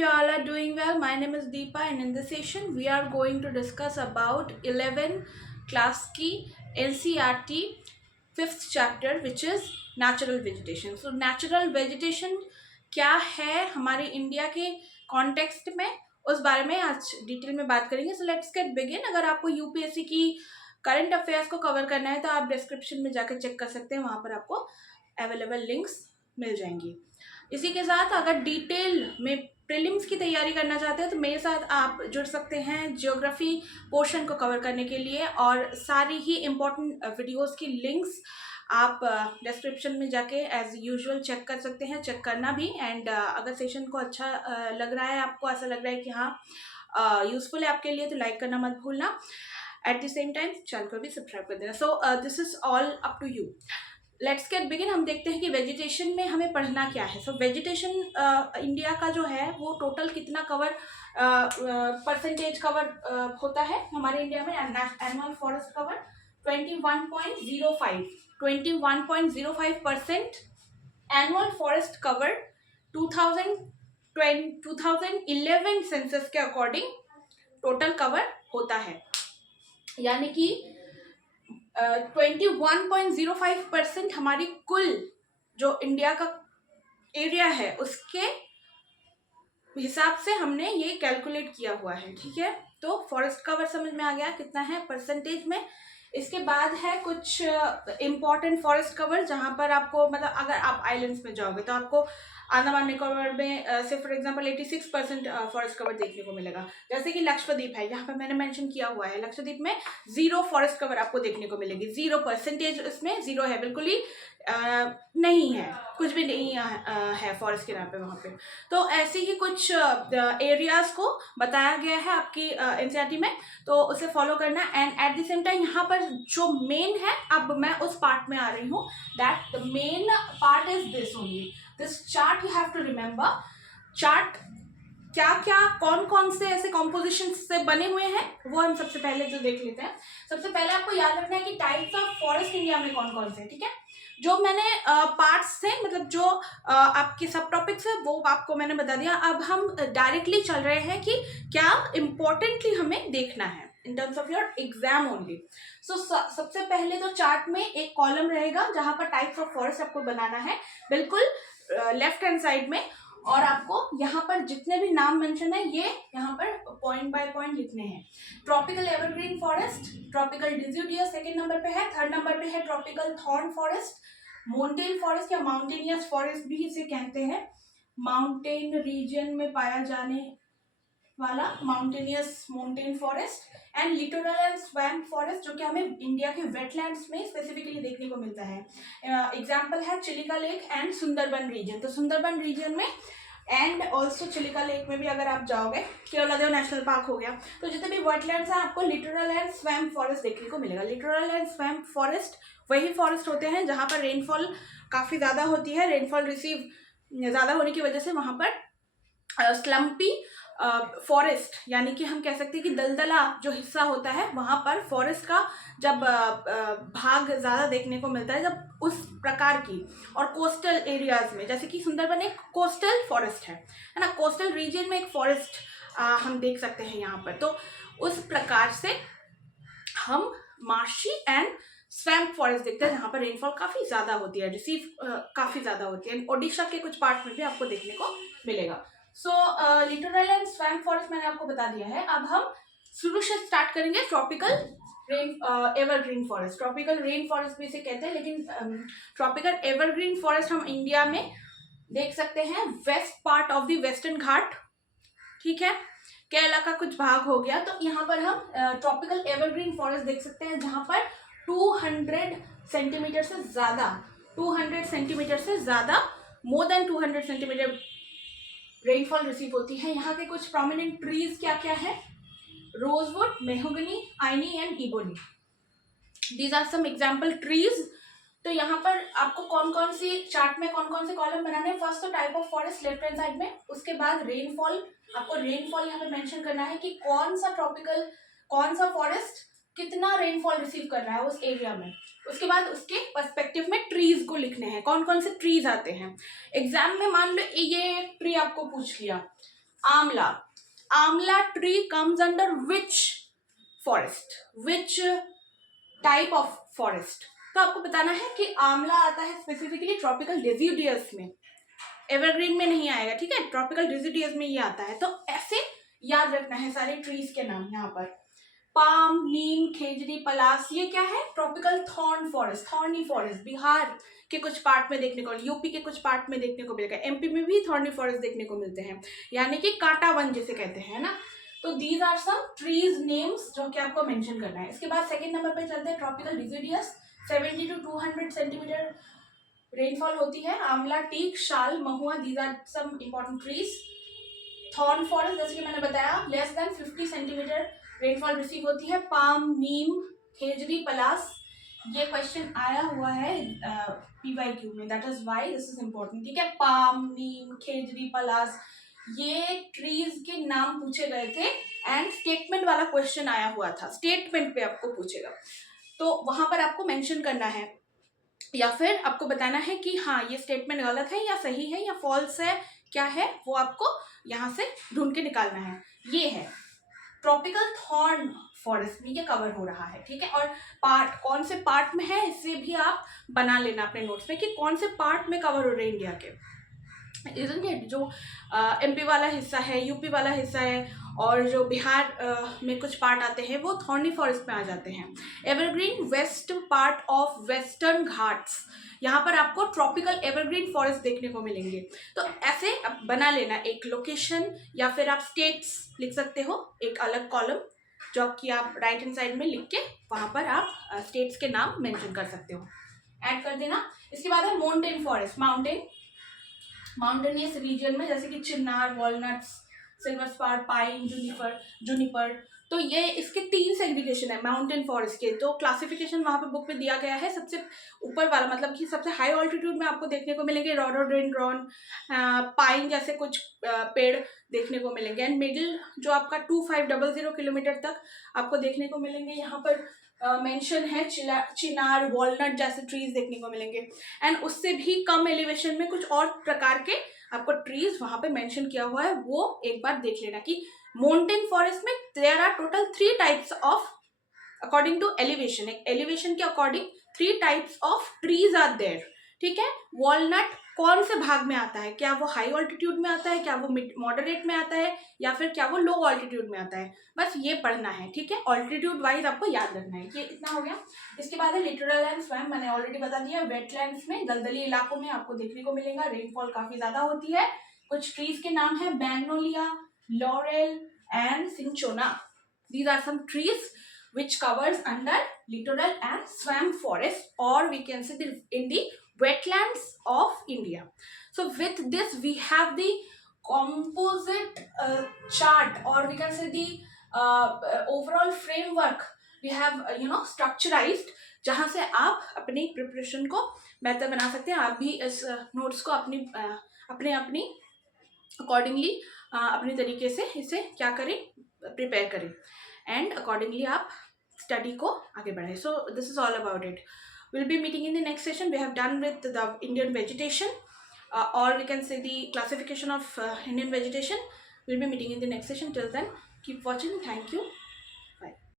you all are doing well. My name is Deepa, and in this session we are going to discuss about 11 class की NCERT 5th chapter, which is natural vegetation. So natural vegetation क्या है हमारे India के context में, उस बारे में आज डिटेल में बात करेंगे. So let's get begin. अगर आपको यूपीएससी की करंट अफेयर्स को कवर करना है तो आप डिस्क्रिप्शन में जाकर चेक कर सकते हैं, वहाँ पर आपको अवेलेबल लिंक्स मिल जाएंगी. इसी के साथ अगर डिटेल में प्रीलिम्स की तैयारी करना चाहते हैं तो मेरे साथ आप जुड़ सकते हैं ज्योग्राफी पोर्शन को कवर करने के लिए, और सारी ही इम्पोर्टेंट वीडियोस की लिंक्स आप डिस्क्रिप्शन में जाके एज यूजुअल चेक कर सकते हैं, चेक करना भी. एंड अगर सेशन को अच्छा लग रहा है, आपको ऐसा लग रहा है कि हाँ यूजफुल है आपके लिए, तो लाइक करना मत भूलना. At the same time channel को भी सब्सक्राइब कर देना. So this is all up to you. Let's get begin. हम देखते हैं कि वेजिटेशन में हमें पढ़ना क्या है. सो वेजिटेशन इंडिया का जो है वो टोटल कितना कवर परसेंटेज कवर होता है हमारे इंडिया में. Annual forest cover 21.05% annual forest cover 2011 census के अकॉर्डिंग टोटल कवर होता है. यानी कि 21.05% हमारी कुल जो इंडिया का एरिया है उसके हिसाब से हमने ये कैलकुलेट किया हुआ है. ठीक है, तो फॉरेस्ट कवर समझ में आ गया कितना है परसेंटेज में. इसके बाद है कुछ इम्पॉर्टेंट फॉरेस्ट कवर, जहाँ पर आपको मतलब अगर आप आइलैंड्स में जाओगे तो आपको अंडमान निकोबार में से फॉर एग्जांपल 86% फॉरेस्ट कवर देखने को मिलेगा. जैसे कि लक्षद्वीप है, यहाँ पर मैंने मेंशन किया हुआ है, लक्षद्वीप में 0 फॉरेस्ट कवर आपको देखने को मिलेगी. 0%, इसमें 0 है, बिल्कुल ही नहीं है, कुछ भी नहीं है फॉरेस्ट के नाम पे वहाँ पे. तो ऐसे ही कुछ एरियाज को बताया गया है आपकी एनसीईआरटी में, तो उसे फॉलो करना. And eight the same time यहाँ पर जो मेन है, अब मैं उस पार्ट में आ रही हूँ, that the main part is this only. This chart you have to remember. Chart क्या क्या कौन कौन से ऐसे कॉम्पोजिशन से बने हुए हैं वो हम सबसे पहले जो देख लेते हैं. सबसे पहले आपको याद रखना है कि टाइप्स ऑफ फॉरेस्ट इंडिया में कौन कौन से. ठीक है, जो मैंने पार्ट्स थे, मतलब जो आपके सब टॉपिक्स है वो आपको मैंने बता दिया. अब हम डायरेक्टली चल रहे हैं कि क्या इम्पोर्टेंटली हमें देखना है in terms of your exam only. So सबसे पहले तो चार्ट में एक कॉलम रहेगा जहां पर टाइप्स ऑफ फॉरेस्ट आपको बनाना है, बिल्कुल लेफ्ट हैंड साइड में. और आपको यहाँ पर जितने भी नाम मेंशन है ये यहाँ पर पॉइंट बाय पॉइंट लिखने हैं. Tropical evergreen forest, tropical deciduous second number पे है. थर्ड नंबर पे है tropical thorn forest, mountain forest या माउंटेनियस फॉरेस्ट भी इसे कहते हैं. माउंटेन रीजन में पाया जाने वाला mountainous mountain forest. And littoral and swamp forest, जो कि हमें इंडिया के वेटलैंड्स में स्पेसिफिकली देखने को मिलता है. एग्जाम्पल है Chilika lake and Sundarban region. तो सुंदरबन रीजन में एंड ऑल्सो चिलिका लेक में भी अगर आप जाओगे, केवलादेव नेशनल पार्क हो गया, तो जितने भी वेटलैंड्स हैं आपको लिटोरल एंड स्वैम्प फॉरेस्ट देखने को मिलेगा. लिटोरल एंड स्वैम्प फॉरेस्ट वही फॉरेस्ट होते हैं जहाँ पर रेनफॉल काफ़ी ज़्यादा होती है. रेनफॉल रिसीव ज़्यादा होने की वजह से वहाँ पर स्लम्पी फॉरेस्ट, यानी कि हम कह सकते हैं कि दलदला जो हिस्सा होता है वहाँ पर फॉरेस्ट का जब भाग ज़्यादा देखने को मिलता है, जब उस प्रकार की. और कोस्टल एरियाज में, जैसे कि सुंदरबन एक कोस्टल फॉरेस्ट है ना, कोस्टल रीजन में एक फॉरेस्ट हम देख सकते हैं यहाँ पर. तो उस प्रकार से हम मार्शी एंड स्वैम्प फॉरेस्ट देखते हैं जहाँ पर रेनफॉल काफ़ी ज़्यादा होती है, रिसीव काफ़ी ज़्यादा होती है. ओडिशा के कुछ पार्ट में भी आपको देखने को मिलेगा. सो लिटोरल एंड स्वैम्प फॉरेस्ट मैंने आपको बता दिया है. अब हम शुरू से स्टार्ट करेंगे tropical evergreen forest. Tropical rain forest भी इसे कहते हैं, लेकिन ट्रॉपिकल एवरग्रीन फॉरेस्ट हम इंडिया में देख सकते हैं west part of the Western Ghat. ठीक है, केरला का कुछ भाग हो गया, तो यहाँ पर हम ट्रॉपिकल एवरग्रीन फॉरेस्ट देख सकते हैं जहाँ पर 200 सेंटीमीटर से ज़्यादा, 200 सेंटीमीटर से ज़्यादा, more than 200 centimetre rainfall receive होती है. यहाँ के कुछ प्रोमिनेंट ट्रीज क्या क्या है? Rosewood, mahogany, aini and ebony. These are some example trees. तो यहाँ पर आपको कौन कौन सी चार्ट में कौन कौन से कॉलम बनाने हैं. फर्स्ट तो type of forest left hand side में, उसके बाद रेनफॉल, आपको रेनफॉल यहाँ पे मेंशन करना है कि कौन सा ट्रॉपिकल, कौन सा फॉरेस्ट कितना रेनफॉल रिसीव कर रहा है उस एरिया में. उसके बाद उसके पर्सपेक्टिव में ट्रीज को लिखने हैं, कौन कौन से ट्रीज आते हैं. एग्जाम में मान लो ये ट्री आपको पूछ लिया, आंवला, आंवला tree comes under which forest, which type of forest. तो आपको बताना है कि आंवला आता है स्पेसिफिकली ट्रॉपिकल डिसिडियस में, एवरग्रीन में नहीं आएगा, ठीक है, ट्रॉपिकल डिसिडियस में ये आता है। तो ऐसे याद रखना है सारे ट्रीज के नाम यहाँ पर। पाम, नीम, खेजड़ी, पलास, ये क्या है, tropical thorn forest, thorny forest. Bihar के कुछ पार्ट में देखने को, यूपी के कुछ पार्ट में देखने को मिलेगा, एमपी में भी थॉर्नी फॉरेस्ट देखने को मिलते हैं, यानी कि कांटा वन जिसे कहते हैं ना। तो these are some trees names जो कि आपको मेंशन करना है। इसके बाद सेकंड नंबर पे चलते हैं tropical deciduous, 70 to 200 centimetre rainfall होती है। आंवला, टीक, शाल, महुआ, these are some important trees. Thorn forest जैसे कि मैंने बताया less than 50 centimetre rainfall receive होती है। पाम, नीम, खेजड़ी, पलास, ये क्वेश्चन आया हुआ है PYQ में, that is why this is important, ठीक है। पाम, नीम, खेजड़ी, पलास, ये ट्रीज के नाम पूछे गए थे एंड स्टेटमेंट वाला क्वेश्चन आया हुआ था, स्टेटमेंट पे आपको पूछेगा, तो वहां पर आपको मेंशन करना है या फिर आपको बताना है कि हाँ ये स्टेटमेंट गलत है या सही है या फॉल्स है, क्या है वो आपको यहाँ से ढूंढ के निकालना है। ये है ट्रॉपिकल थॉर्न फॉरेस्ट में ये कवर हो रहा है, ठीक है। और पार्ट कौन से पार्ट में है इसे भी आप बना लेना अपने नोट्स में कि कौन से पार्ट में कवर हो रहे हैं इंडिया के, isn't it? जो MP वाला हिस्सा है, यूपी वाला हिस्सा है, और जो बिहार में कुछ पार्ट आते हैं वो थॉर्नी फॉरेस्ट में आ जाते हैं। Evergreen waste part of western Ghats, यहाँ पर आपको ट्रॉपिकल एवरग्रीन फॉरेस्ट देखने को मिलेंगे। तो ऐसे आप बना लेना एक लोकेशन या फिर आप स्टेट्स लिख सकते हो, एक अलग कॉलम जो कि आप राइट हैंड साइड में लिख के वहाँ पर आप स्टेट्स के नाम मेंशन कर सकते हो, ऐड कर देना। इसके बाद है माउंटेन फॉरेस्ट, माउंटेनियस रीजन में जैसे कि Chinnar, walnuts, silver spar, pine, Juniper. तो ये इसके 3 सेग्रीगेशन है माउंटेन फॉरेस्ट के। तो क्लासिफिकेशन वहाँ पे बुक में दिया गया है। सबसे ऊपर वाला मतलब कि सबसे हाई ऑल्टीट्यूड में आपको देखने को मिलेंगे रोडोडेंड्रॉन, पाइन जैसे कुछ पेड़ देखने को मिलेंगे, एंड मिडिल जो आपका 2500 किलोमीटर तक आपको देखने को मिलेंगे। यहाँ पर मेंशन है चिनार, वॉलनट जैसे ट्रीज देखने को मिलेंगे, एंड उससे भी कम एलिवेशन में कुछ और प्रकार के आपको ट्रीज वहां पे मेंशन किया हुआ है, वो एक बार देख लेना कि माउंटेन फॉरेस्ट में there are total 3 types of according to elevation, एक एलिवेशन के according 3 types of trees are there, ठीक है। वॉलनट कौन से भाग में आता है, क्या वो हाई ऑल्टीट्यूड में आता है, क्या वो मॉडरेट में आता है, या फिर क्या वो लो ऑल्टीट्यूड में आता है, बस ये पढ़ना है, ठीक है। ऑल्टीट्यूड वाइज आपको याद रखना है। ये इतना हो गया। इसके बाद है लिटरल एंड स्वैम्प, मैंने ऑलरेडी बता दिया। वेटलैंड्स में दलदली इलाकों में आपको देखने को मिलेगा, रेनफॉल काफी ज्यादा होती है। कुछ ट्रीज के नाम है magnolia, laurel and cinchona. These are some trees which covers under littoral and swamp forest, or we can say in the wetlands of India. So with this we have the composite chart, or we can say the overall framework we have structurized, जहाँ से आप अपनी preparation को बेहतर बना सकते हैं। आप भी इस नोट्स को अपने अकॉर्डिंगली अपने तरीके से इसे क्या करें, प्रिपेयर करें, एंड अकॉर्डिंगली आप स्टडी को आगे बढ़ाएं। So this is all about it. Will be meeting in the next session. We have done with the Indian vegetation, or we can say the classification of Indian vegetation. We'll be meeting in the next session. Till then, keep watching. Thank you.